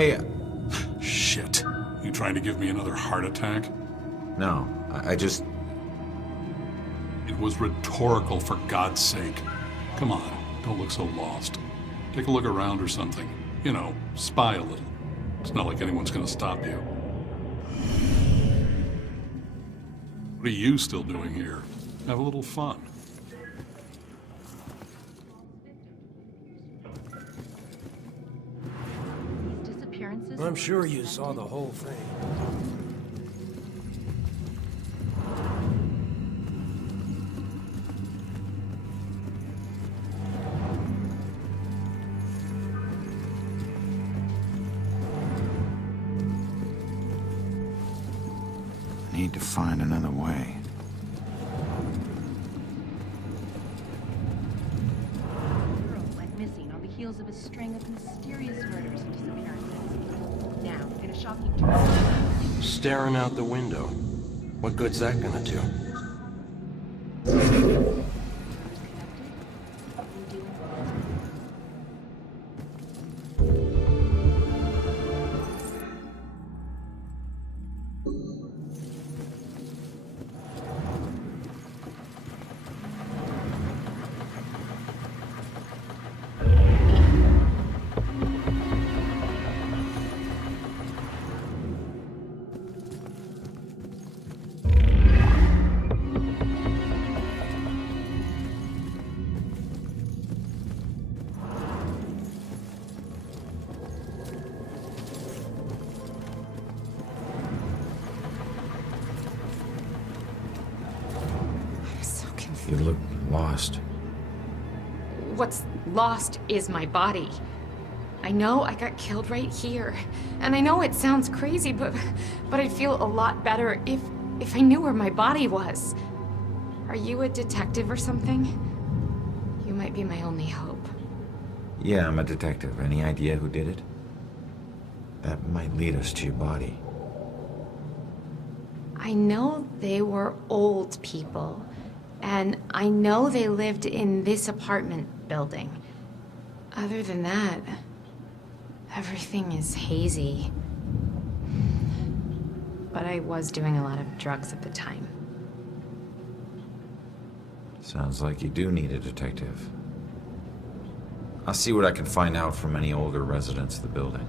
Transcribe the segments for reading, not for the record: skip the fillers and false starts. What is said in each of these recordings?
Hey, Shit. You trying to give me another heart attack? no, I just... It was rhetorical, for God's sake. Come on, don't look so lost. Take a look around or something. You know, spy a little. It's not like anyone's gonna stop you. What are you still doing here? Have a little fun. I'm sure you saw the whole thing. Need to find another way. Girl went missing on the heels of a string of mysterious murders and disappearances. Now, in a shocking turn. Staring out the window. What good's that gonna do? You look lost. What's lost is my body. I know I got killed right here. And I know it sounds crazy, but I'd feel a lot better if I knew where my body was. Are you a detective or something? You might be my only hope. Yeah, I'm a detective. Any idea who did it? That might lead us to your body. I know they were old people. And I know they lived in this apartment building. Other than that, everything is hazy. But I was doing a lot of drugs at the time. Sounds like you do need a detective. I'll see what I can find out from any older residents of the building.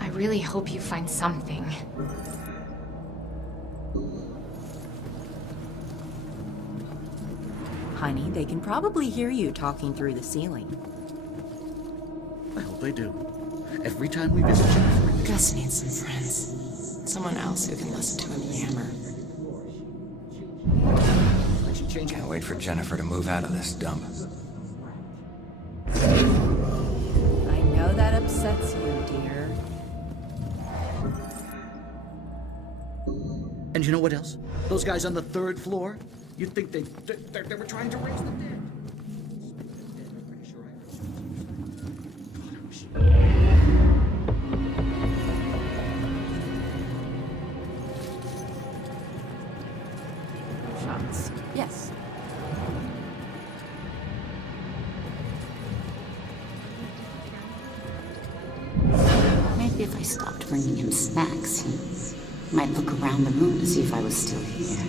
I really hope you find something. Honey, they can probably hear you talking through the ceiling. I hope they do. Every time we visit Jennifer... Gus needs some friends. Someone else who can listen to him yammer. Can't wait for Jennifer to move out of this dump. I know that upsets you, dear. And you know what else? Those guys on the 3rd floor? You'd think they were trying to raise the dead. Shots. Yes. Maybe if I stopped bringing him snacks, he might look around the room to see if I was still here.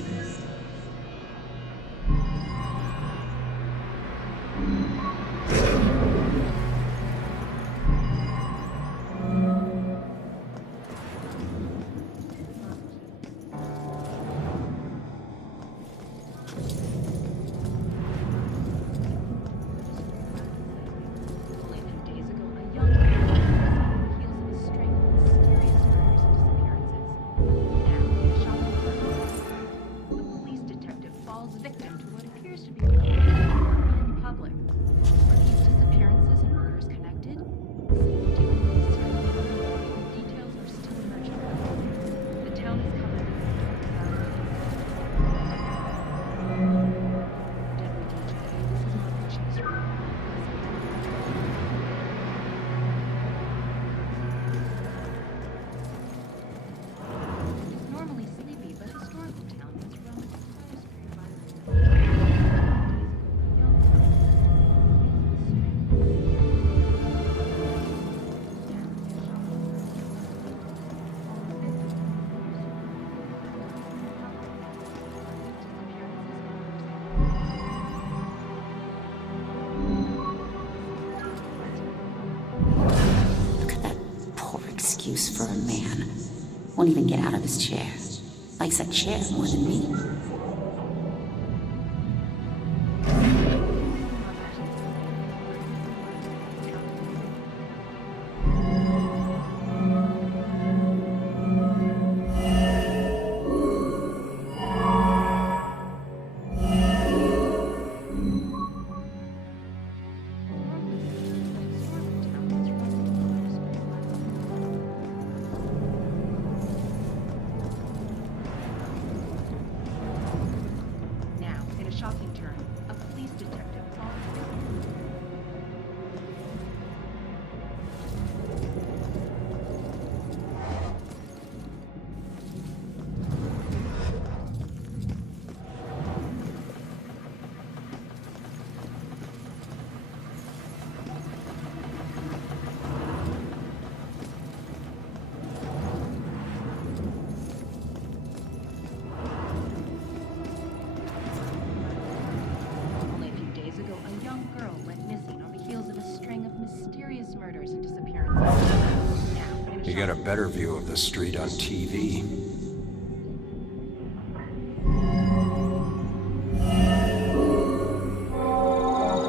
use for a man. Won't even get out of his chair. Likes that chair more than me. Shocking turn. A police detective follows. Murders and disappearances. Now, You get a better view of the street on TV.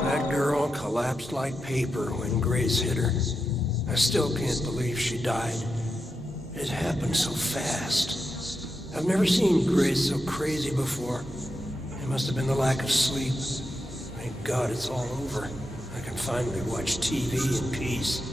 That girl collapsed like paper when Grace hit her. I still can't believe she died. It happened so fast. I've never seen Grace so crazy before. It must have been the lack of sleep. Thank God it's all over. I can finally watch TV in peace.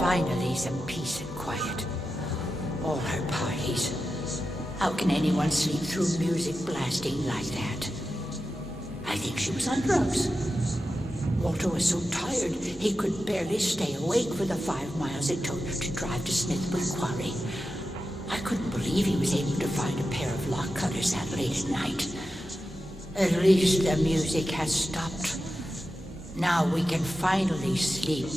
Finally, some peace and quiet. All her parties. How can anyone sleep through music blasting like that? I think she was on drugs. Walter was so tired, he could barely stay awake for the 5 miles it took to drive to Smithwood Quarry. I couldn't believe he was able to find a pair of lock cutters that late at night. At least the music has stopped. Now we can finally sleep.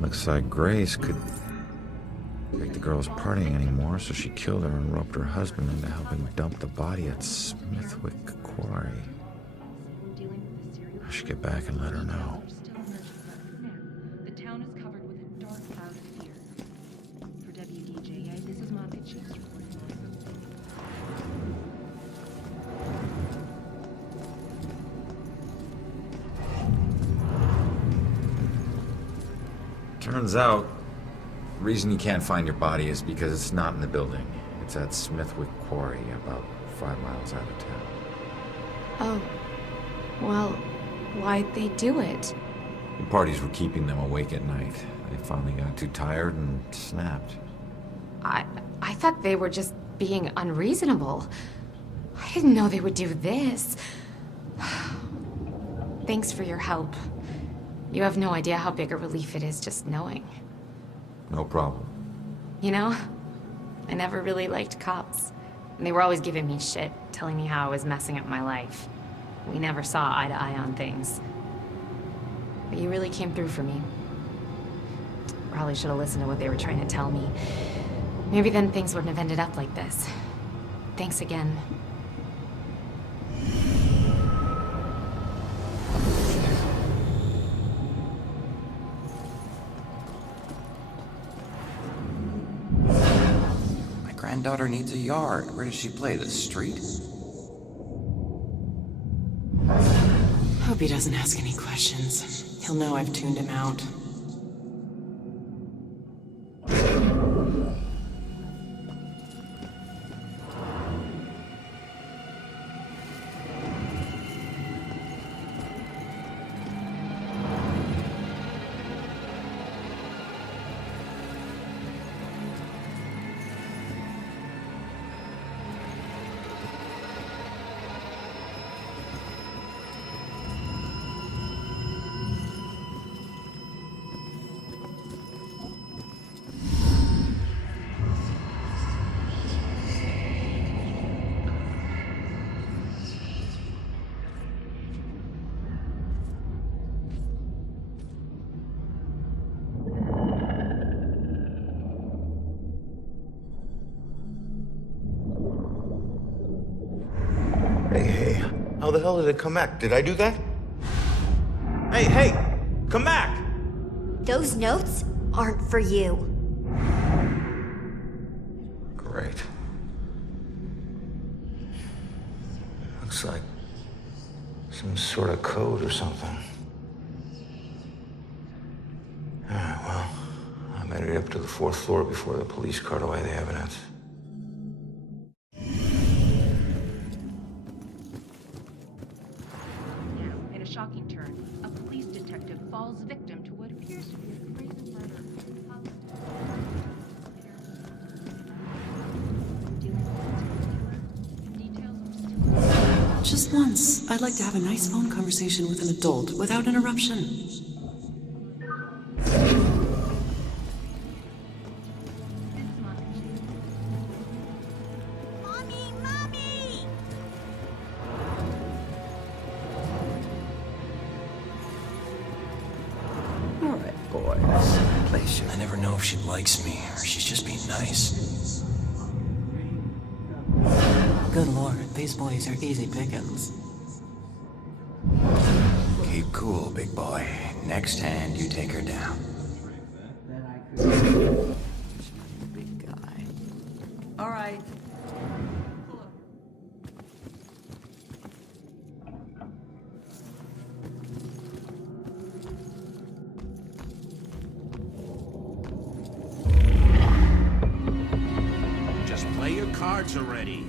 Looks like Grace could take the girl's partying anymore, so she killed her and roped her husband into helping dump the body at Smithwick Quarry. I should get back and let her know. The town is covered with a dark cloud of fear. For WDJA, this is Monica Cheeks reporting. Turns out, the reason you can't find your body is because it's not in the building. It's at Smithwick Quarry, about 5 miles out of town. Oh, well, why'd they do it? The parties were keeping them awake at night. They finally got too tired and snapped. I thought they were just being unreasonable. I didn't know they would do this. Thanks for your help. You have no idea how big a relief it is just knowing. No problem. You know, I never really liked cops. And they were always giving me shit, telling me how I was messing up my life. We never saw eye to eye on things. But you really came through for me. Probably should have listened to what they were trying to tell me. Maybe then things wouldn't have ended up like this. Thanks again. My granddaughter needs a yard. Where does she play? The street? Hope he doesn't ask any questions. He'll know I've tuned him out. How the hell did it come back? Did I do that? Hey, come back! Those notes aren't for you. Great. Looks like some sort of code or something. Alright, well, I made it up to the 4th floor before the police cart away the evidence. Now, in a shocking turn, a police detective falls victim to what appears to be a crazy murder. Just once, I'd like to have a nice phone conversation with an adult without interruption. All right, boys. Place you. I never know if she likes me or she's just being nice. Good lord, these boys are easy pickings. Keep cool, big boy. Next hand, you take her down. Big guy. All right. Just play your cards already.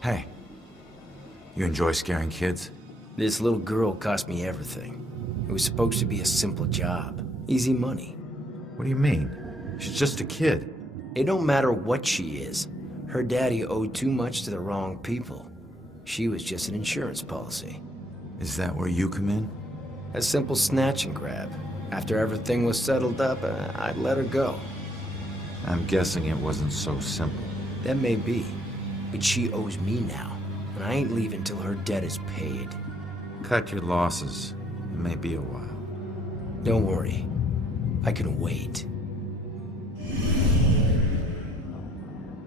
Hey, you enjoy scaring kids? This little girl cost me everything. It was supposed to be a simple job. Easy money. What do you mean? She's just a kid. It don't matter what she is. Her daddy owed too much to the wrong people. She was just an insurance policy. Is that where you come in? A simple snatch and grab. After everything was settled up, I'd let her go. I'm guessing it wasn't so simple. That may be. But she owes me now, and I ain't leaving till her debt is paid. Cut your losses. It may be a while. Don't worry. I can wait.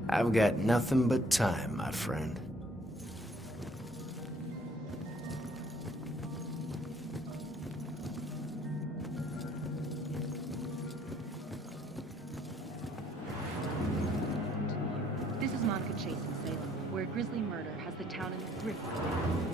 I've got nothing but time, my friend. This is Monica Chase in Salem, where a grisly murder has the town in the grip right now.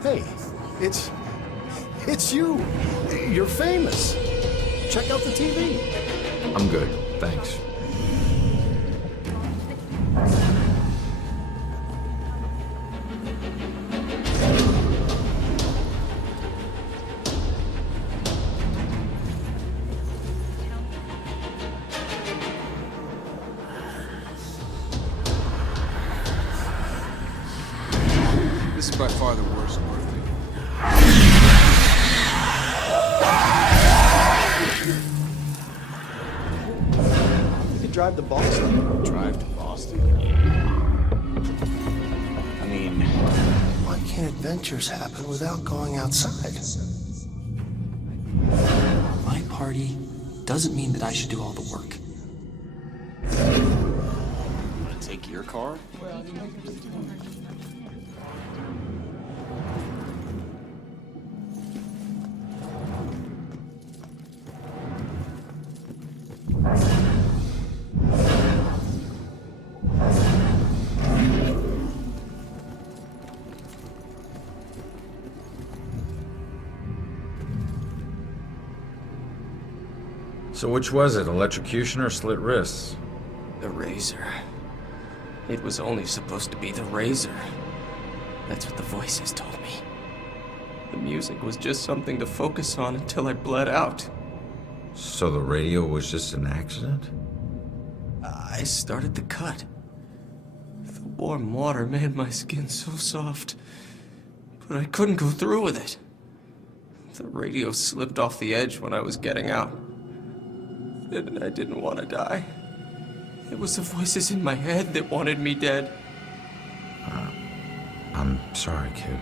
Hey, it's you. You're famous. Check out the TV. I'm good, thanks. This is by far the worst birthday. You could drive to Boston. Drive to Boston? I mean, why can't adventures happen without going outside? My party doesn't mean that I should do all the work. Want to take your car? So which was it, electrocution or slit wrists? The razor. It was only supposed to be the razor. That's what the voices told me. The music was just something to focus on until I bled out. So the radio was just an accident? I started the cut. The warm water made my skin so soft, but I couldn't go through with it. The radio slipped off the edge when I was getting out. And I didn't want to die. It was the voices in my head that wanted me dead. I'm sorry, kid.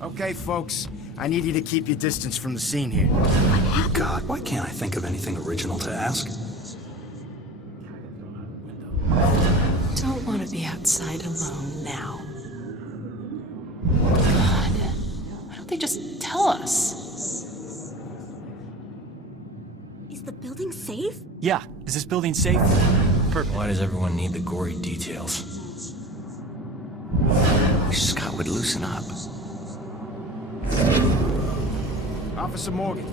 Okay, folks. I need you to keep your distance from the scene here. God, why can't I think of anything original to ask? Don't want to be outside alone now. God, why don't they just tell us? the building safe? Yeah. Is this building safe? Perfect. Why does everyone need the gory details? Wish Scott would loosen up. Officer Morgan.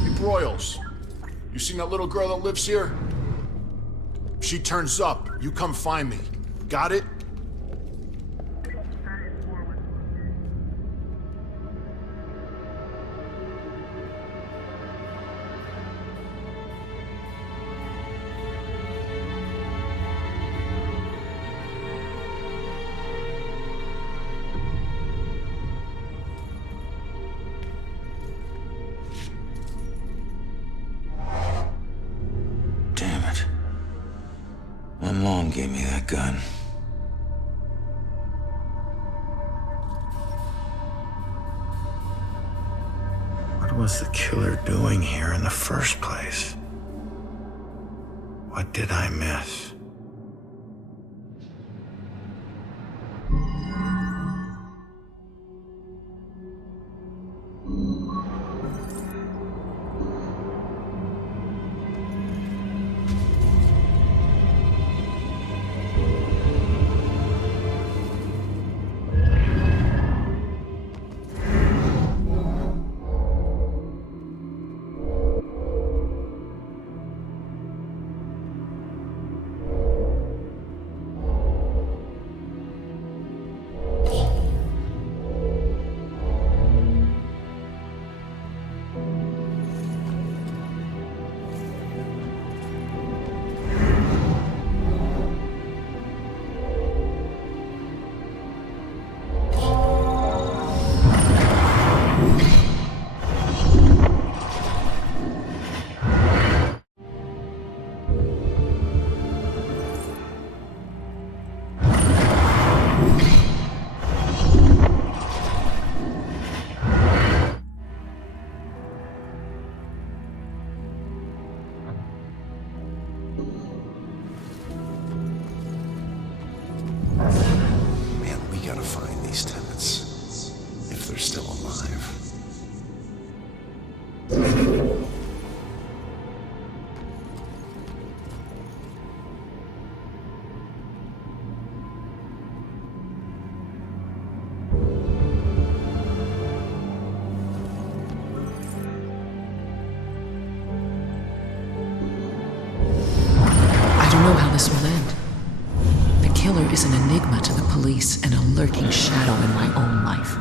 Hey, Broyles. You seen that little girl that lives here? If she turns up, you come find me. Got it? Damn it. My mom gave me that gun. What was the killer doing here in the first place? What did I miss? Man, we gotta find these tenants. If they're still alive. I don't know how this will end. The killer is an enigma to the police and a lurking shadow in my own life.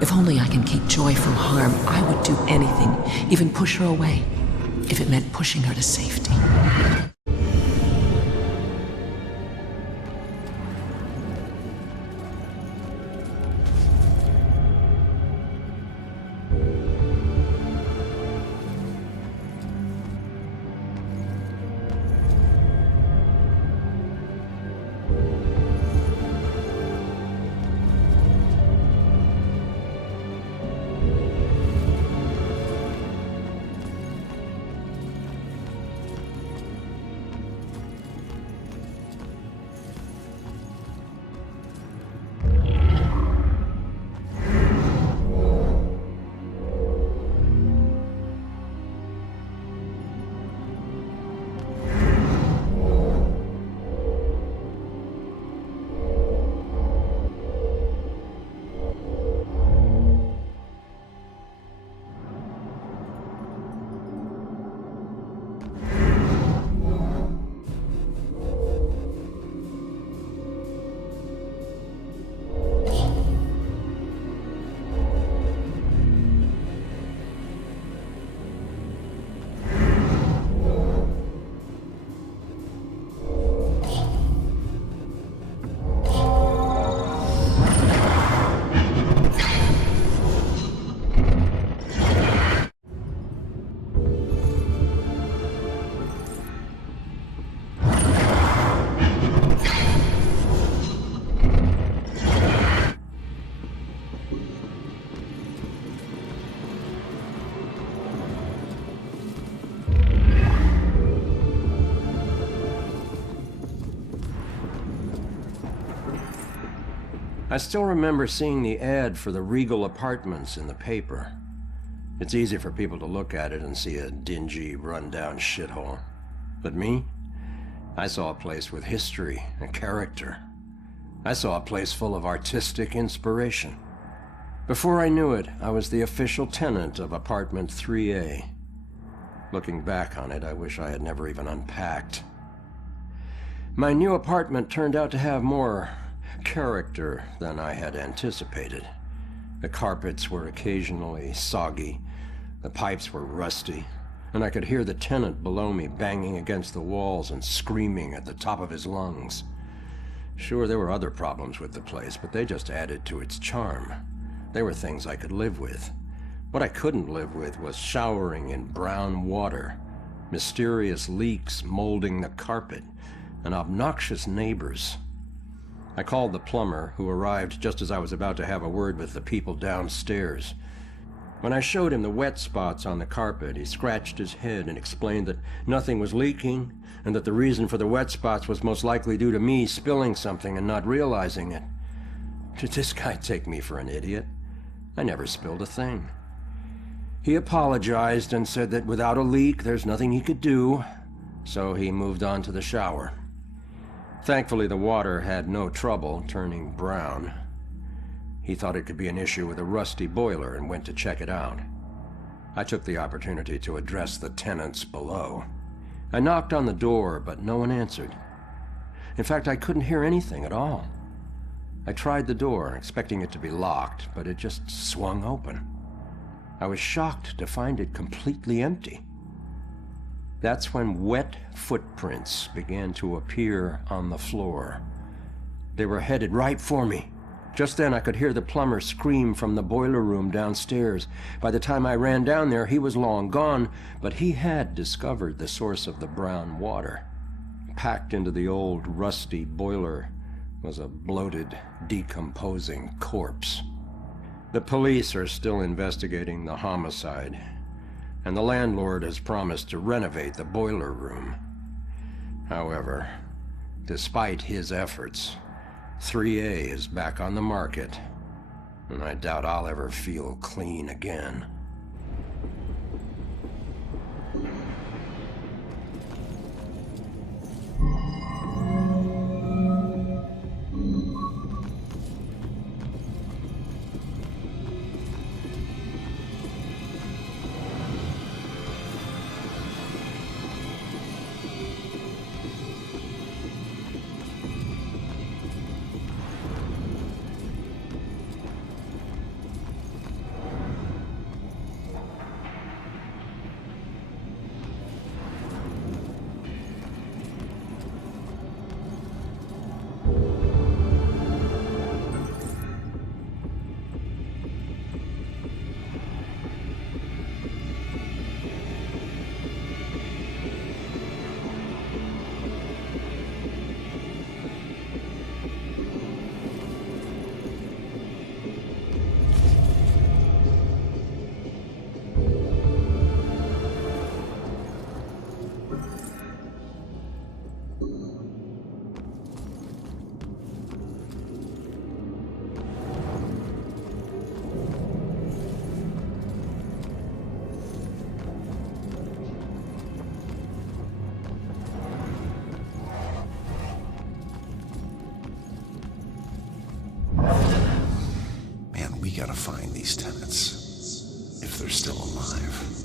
If only I can keep Joy from harm, I would do anything, even push her away, if it meant pushing her to safety. I still remember seeing the ad for the Regal Apartments in the paper. It's easy for people to look at it and see a dingy, run-down shithole. But me? I saw a place with history and character. I saw a place full of artistic inspiration. Before I knew it, I was the official tenant of apartment 3A. Looking back on it, I wish I had never even unpacked. My new apartment turned out to have more character than I had anticipated. The carpets were occasionally soggy, the pipes were rusty, and I could hear the tenant below me banging against the walls and screaming at the top of his lungs. Sure, there were other problems with the place, but they just added to its charm. They were things I could live with. What I couldn't live with was showering in brown water, mysterious leaks molding the carpet, and obnoxious neighbors. I called the plumber, who arrived just as I was about to have a word with the people downstairs. When I showed him the wet spots on the carpet, he scratched his head and explained that nothing was leaking, and that the reason for the wet spots was most likely due to me spilling something and not realizing it. Did this guy take me for an idiot? I never spilled a thing. He apologized and said that without a leak, there's nothing he could do, so he moved on to the shower. Thankfully, the water had no trouble turning brown. He thought it could be an issue with a rusty boiler and went to check it out. I took the opportunity to address the tenants below. I knocked on the door, but no one answered. In fact, I couldn't hear anything at all. I tried the door, expecting it to be locked, but it just swung open. I was shocked to find it completely empty. That's when wet footprints began to appear on the floor. They were headed right for me. Just then I could hear the plumber scream from the boiler room downstairs. By the time I ran down there, he was long gone, but he had discovered the source of the brown water. Packed into the old, rusty boiler was a bloated, decomposing corpse. The police are still investigating the homicide, and the landlord has promised to renovate the boiler room. However, despite his efforts, 3A is back on the market, and I doubt I'll ever feel clean again. We gotta find these tenants, if they're still alive.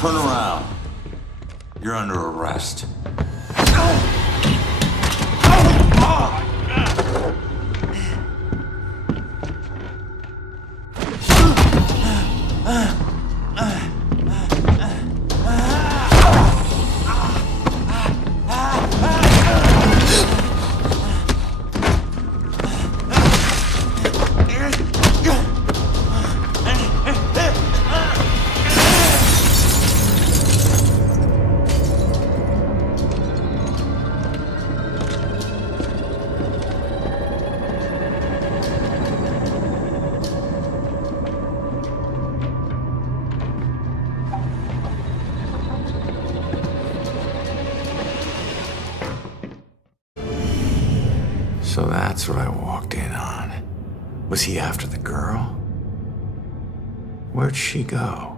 Turn around. You're under arrest. So that's what I walked in on. Was he after the girl? Where'd she go?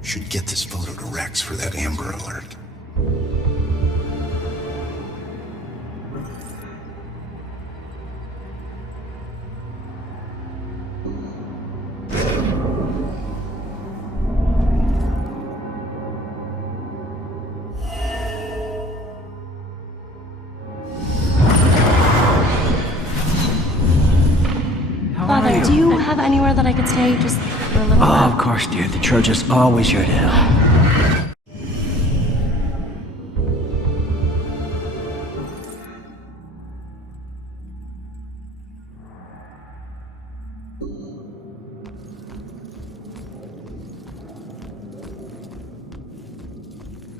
Should get this photo to Rex for that Amber Alert. Father, do you have anywhere that I could stay just for a little while? Oh, of course, dear. The church is always here to help.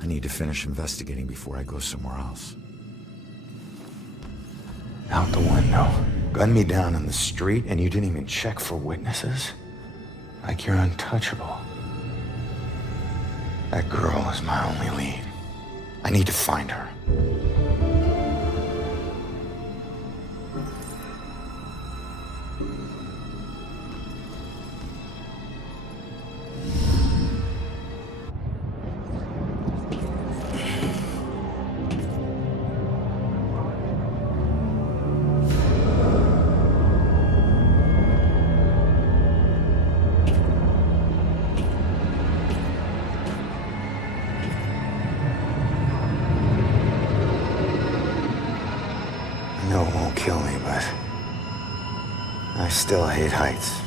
I need to finish investigating before I go somewhere else. Out the window. Gunned me down in the street, and you didn't even check for witnesses? Like you're untouchable. That girl is my only lead. I need to find her. I know it won't kill me, but I still hate heights.